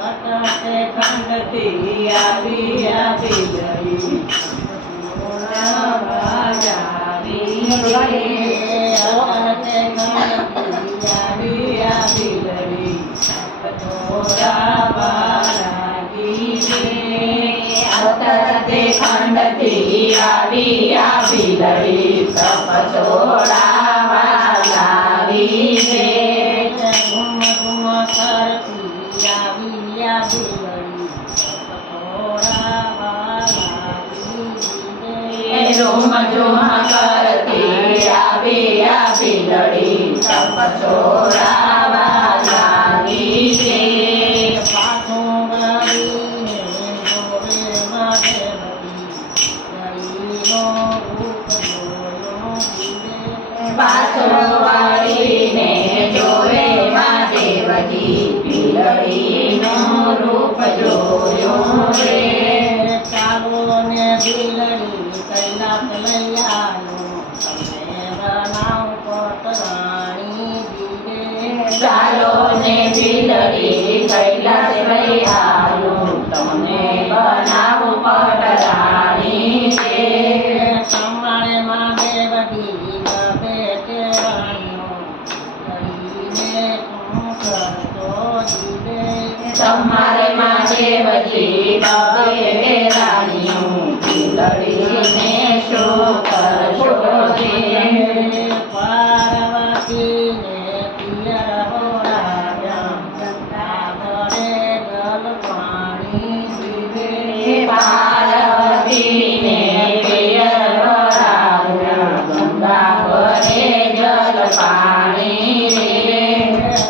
અટકે ખંડથી આવી આવી લઈ જાવી અટકે ખંડથી આવી આવી લઈ છોડાવા લાગી અટકે ખંડથી આવી આવી લઈ તપ છોડાવા લાગી ઘૂમ ઘૂમ કરતી આવી આવી લઈ છોડાવા લાગી ઝુમ ઝુમ કરતી આવી આવી લડી તપ છોડાવા લાગી છે પાછો વળીને જોડે માટે લડીનો રૂપ જોયો પાછો વળીને જોડે માટે વધી બિલડીનું રૂપ જોયું રે ચાલો ને બિલડી કૈલાસ લઈ આવ્યો તમે બનાવ પટરાણી દીવે ચાલો ને બિલડી કૈલાસ લઈ આવ્યો તમને બનાવ પટરાણી છે તમારે માં દેવડી ગમે તે રાણીઓ કરીને તું કરતો દીવે તમારે માં દેવજી બબે રાણીઓ બિલડીને શું કરશો પાર્વતીને પિયર હોરાવ્યા ગંગા જલ પાણી પીવે પાર્વતીને પિયર હોરાવ્યા ગંગા ભરે જલ પાણી રે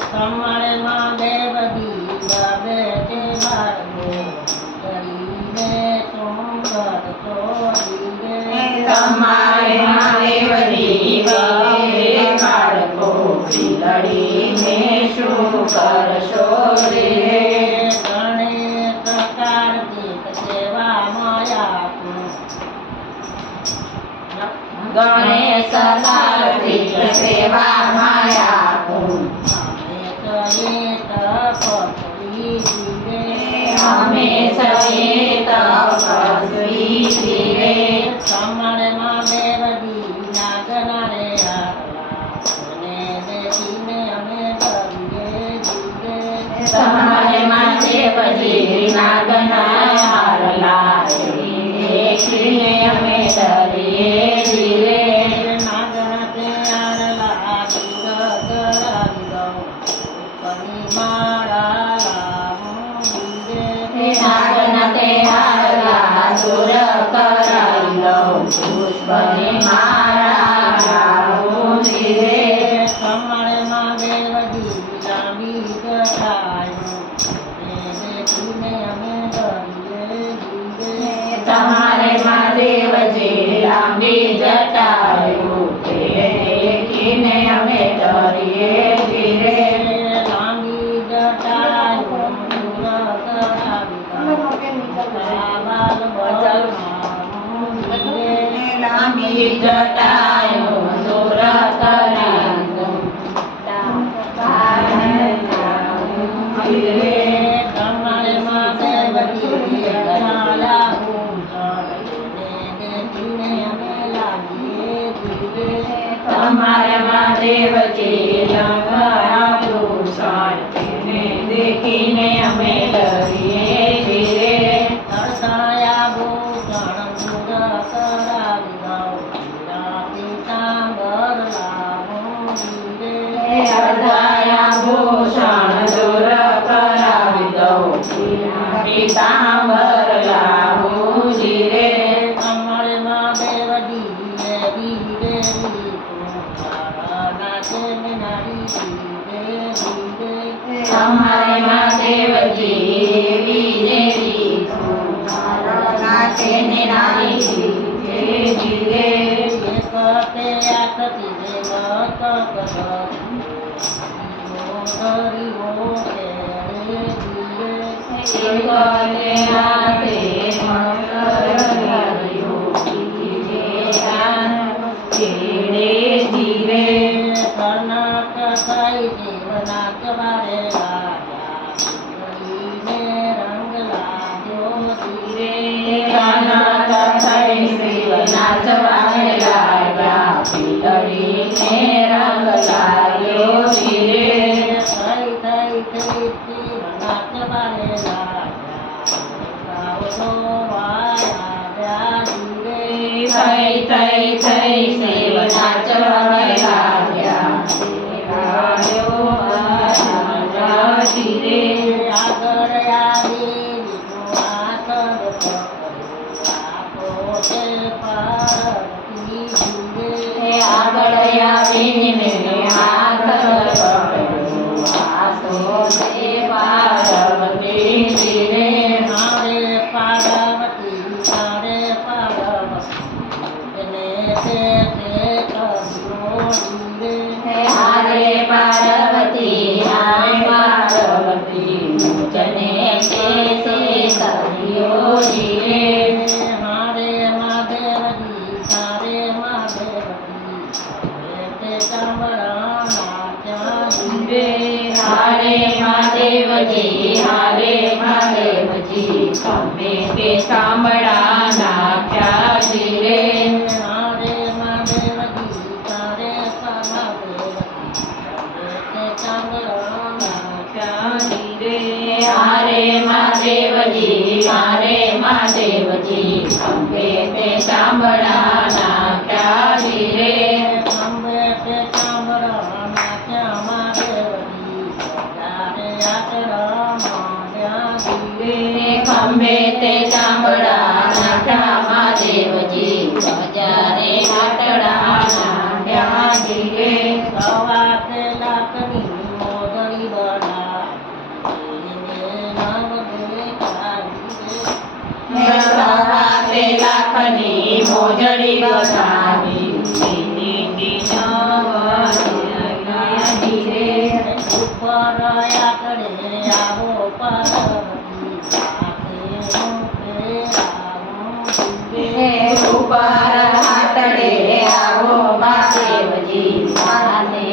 તમારે માં દેવજી ગમે તે બાળકો કરીને તું કરતો દીવે તમારે મહાદેવજી બબે બાળકો બિલડીને શું કરશો રે ગણેશ કાર્તિક સેવા માયા ગણેશ કાર્તિક સેવા માયા અમે સયે તપસ્વી જીવે તમારે માં દેવજી નાગના રે આને દેખીને અમે ડરીએ જીવે તમારે માં દેવજી નાગના હારલા દેખીને અમે ડરીએ જીવે નાગના તે હારલા કરાવી દો કની માળા નાગના તે હારલા સુર કરાવી લઉં પુષ્પની માળા ગાઉં જીવે તમારે માં દેવજી લાંબી જટાયું દેખીને અમે ડરીએ જીવે તમારે માં દેવજી લાંબી જટાયું દેખીને અમે ડરીએ જીવે લાંબી જટાયું લાંબી જટાયું દૂર કરાયું તમારે માં દેવજી ગણાલા દેખીને અમે લાગીએ જીવે તમારે માં દેવજી લંગા ભૂષણ દેખીને અમે ડરીએ જીવે તરસાયા ભૂષણ દૂર કરાવી દઉં પીતાંબર લાવું જીવે તરસાયા ભૂષણ દૂર કરાવી દઉં પીતાંબર લાવું જીવે તમારે માં દેવજી દેવી દેવી નાચે નારી જીવે જીવે તમારે માં દેવજી દેવી દેવી નાચે ને નારી જીવે જીવે એકતે આકતી દેવત કદરીઓ કે જીવે એકતે આતે જીવે કર્ણાટક દેવનાથ વારે રાજા થઈ થઈ થઈ શિવ નાચવાને લાગ્યા દેવાયો આનંદ ધીરે આગળ આવી આસન પોતે પાર્વતી ધીરે આગળ આવીને હાથ પકડ્યો આસો તે પાર્વતી ધીરે હારે પાર્વતી હારે પાર્વતી એને તે કર્યો ધીરે હારે પાર્વતી હારે પાર્વતી જને તે કર્યો ધીરે હારે મહાદેવજી હારે મહાદેવજી તે ચામડાના ત્યાં ધીરે હારે મહાદેવજી હારે મહાદેવજી તમે તે ચામડા નાખ્યા ધીરે હારે મહાદેવજી હારે મહાદેવજી તે ચામડાના ધીરે હારે મહાદેવજી હારે મહાદેવજી તમે તે ચામડા નાખ્યા ધીરે અંબે તે ચામડાના ત્યાં મહાદેવજી તારે આચરણમાં ત્યાં ધીરે ખંભે તે ચામડા નાખ્યા મહાદેવજી બજારે આટડા નાખ્યા ધીરે સવા તે લાખની મોદળી બના સવા તે લાખની મોજડી બતાવી ધીરે ઉપર આકડે આવો પાર્વતી ઉપર હાથડે આવો મહાદેવજી માને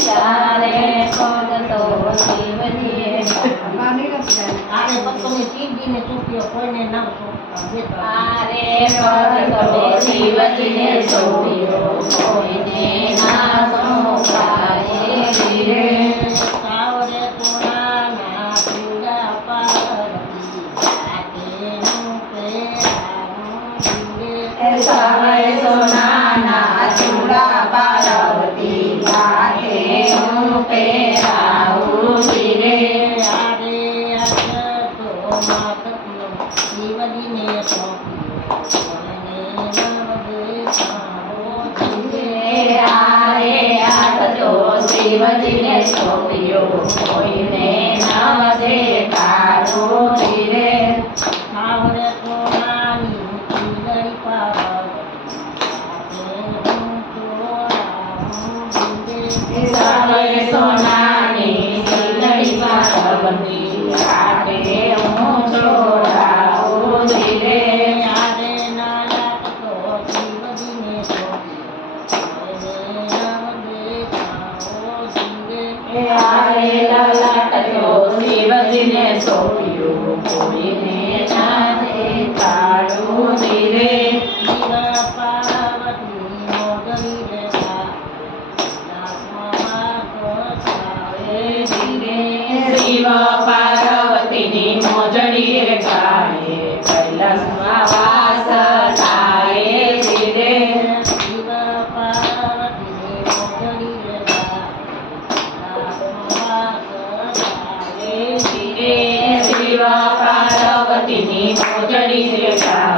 ચારે પગ તો શિવજીએ આરે પત્તોની ચીડીને ચૂક્યો કોઈને નામ સોંપતા આરે પગ તો શિવજીને સોંપ્યો કોઈને ના સોંપાય ધીરે સાવરે પુરાના પૂજા પાર્વતી સાવે સોનાના ચૂડા પાર્વતી હાથે હું પહેરાવું ધીરે આરે હાથ તો શિવજીને સોંપ્યો કોઈને નવ દેખાડો ધીરે સાવે સોનાની ચીલડી પાર્વતી હાથે હું છોડાવું ધીરે આરે લલાટ તો શિવજીને સોંપ્યું કોઈને ના દેખાડું ધીરે શિવ પાર્વતીની મોજડી રે ગાય કૈલાસમાં વાસ થાય ધીરે શિવ પાર્વતીની મોજડી રે ગાય